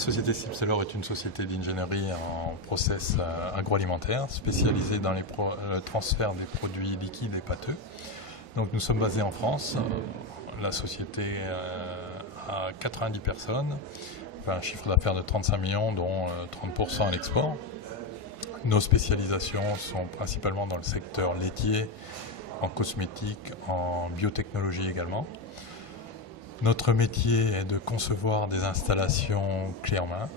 société Sipseller est une société d'ingénierie en process agroalimentaire spécialisée dans le transfert des produits liquides et pâteux. Donc nous sommes basés en France. La société a 90 personnes, un chiffre d'affaires de 35 millions dont 30% à l'export. Nos spécialisations sont principalement dans le secteur laitier, en cosmétique, en biotechnologie également. Notre métier est de concevoir des installations clés en main,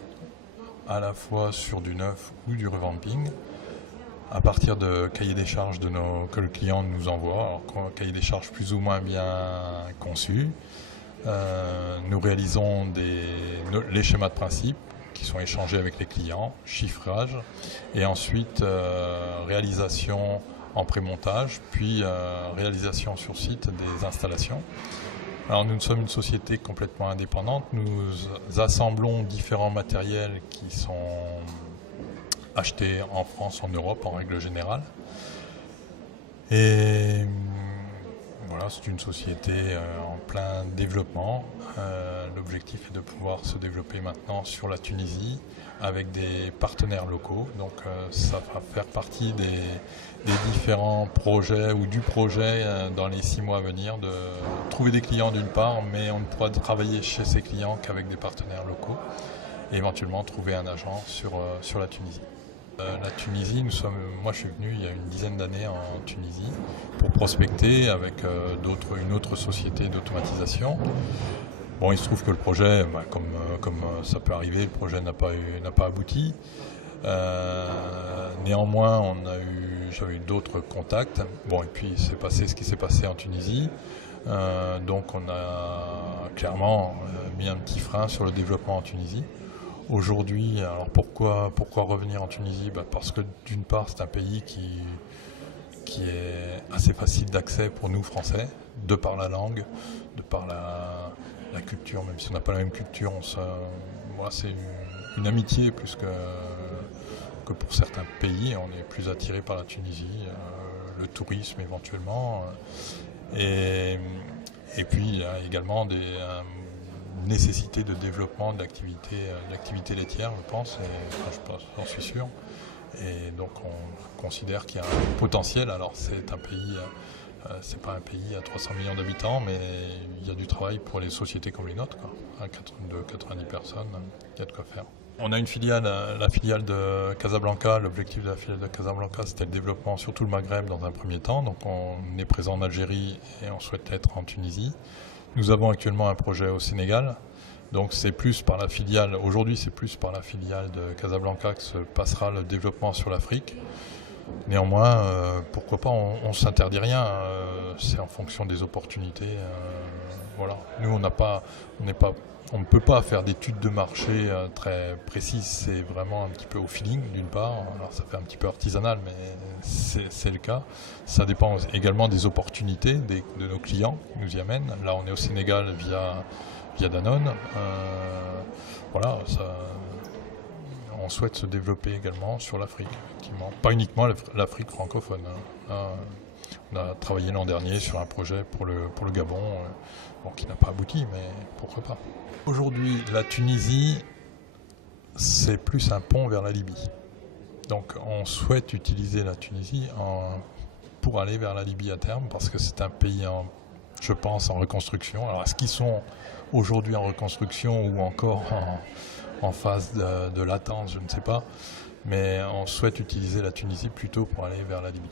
à la fois sur du neuf ou du revamping, à partir de cahiers des charges que le client nous envoie, alors cahiers des charges plus ou moins bien conçus. Nous réalisons les schémas de principe qui sont échangés avec les clients, chiffrage, et ensuite réalisation en pré-montage, puis réalisation sur site des installations. Alors nous sommes une société complètement indépendante, nous assemblons différents matériels qui sont achetés en France, en Europe en règle générale. Et voilà, c'est une société en plein développement. L'objectif est de pouvoir se développer maintenant sur la Tunisie avec des partenaires locaux. Donc ça va faire partie des différents projets ou du projet dans les 6 mois à venir de trouver des clients d'une part, mais on ne pourra travailler chez ces clients qu'avec des partenaires locaux et éventuellement trouver un agent sur la Tunisie. La Tunisie, moi je suis venu il y a une dizaine d'années en Tunisie pour prospecter avec une autre société d'automatisation. Bon, il se trouve que le projet, comme ça peut arriver, le projet n'a pas abouti. Néanmoins, j'avais eu d'autres contacts. Bon, et puis c'est passé ce qui s'est passé en Tunisie. Donc on a clairement mis un petit frein sur le développement en Tunisie. Aujourd'hui, alors pourquoi revenir en Tunisie? Parce que d'une part, c'est un pays qui est assez facile d'accès pour nous Français, de par la langue, de par la culture, même si on n'a pas la même culture, c'est une amitié plus que pour certains pays. On est plus attiré par la Tunisie, le tourisme éventuellement, et puis il y a également nécessité de développement de l'activité laitière, je pense, j'en suis sûr. Et donc on considère qu'il y a un potentiel. Alors c'est pas un pays à 300 millions d'habitants, mais il y a du travail pour les sociétés comme les nôtres, de 90 personnes, il y a de quoi faire. On a une filiale, la filiale de Casablanca. L'objectif de la filiale de Casablanca, c'était le développement sur tout le Maghreb dans un premier temps. Donc on est présent en Algérie et on souhaite être en Tunisie. Nous avons actuellement un projet au Sénégal, donc c'est plus par la filiale, aujourd'hui c'est plus par la filiale de Casablanca que se passera le développement sur l'Afrique. Néanmoins, pourquoi pas, on ne s'interdit rien, c'est en fonction des opportunités. Voilà. Nous on ne peut pas faire d'études de marché très précises, c'est vraiment un petit peu au feeling d'une part, alors ça fait un petit peu artisanal mais c'est le cas. Ça dépend également des opportunités de nos clients qui nous y amènent. Là on est au Sénégal via Danone. Voilà, on souhaite se développer également sur l'Afrique, effectivement. Pas uniquement l'Afrique francophone. On a travaillé l'an dernier sur un projet pour le Gabon, qui n'a pas abouti, mais pourquoi pas. Aujourd'hui, la Tunisie, c'est plus un pont vers la Libye. Donc on souhaite utiliser la Tunisie pour aller vers la Libye à terme, parce que c'est un pays, je pense, en reconstruction. Alors est-ce qu'ils sont aujourd'hui en reconstruction ou encore en phase de latence, je ne sais pas. Mais on souhaite utiliser la Tunisie plutôt pour aller vers la Libye.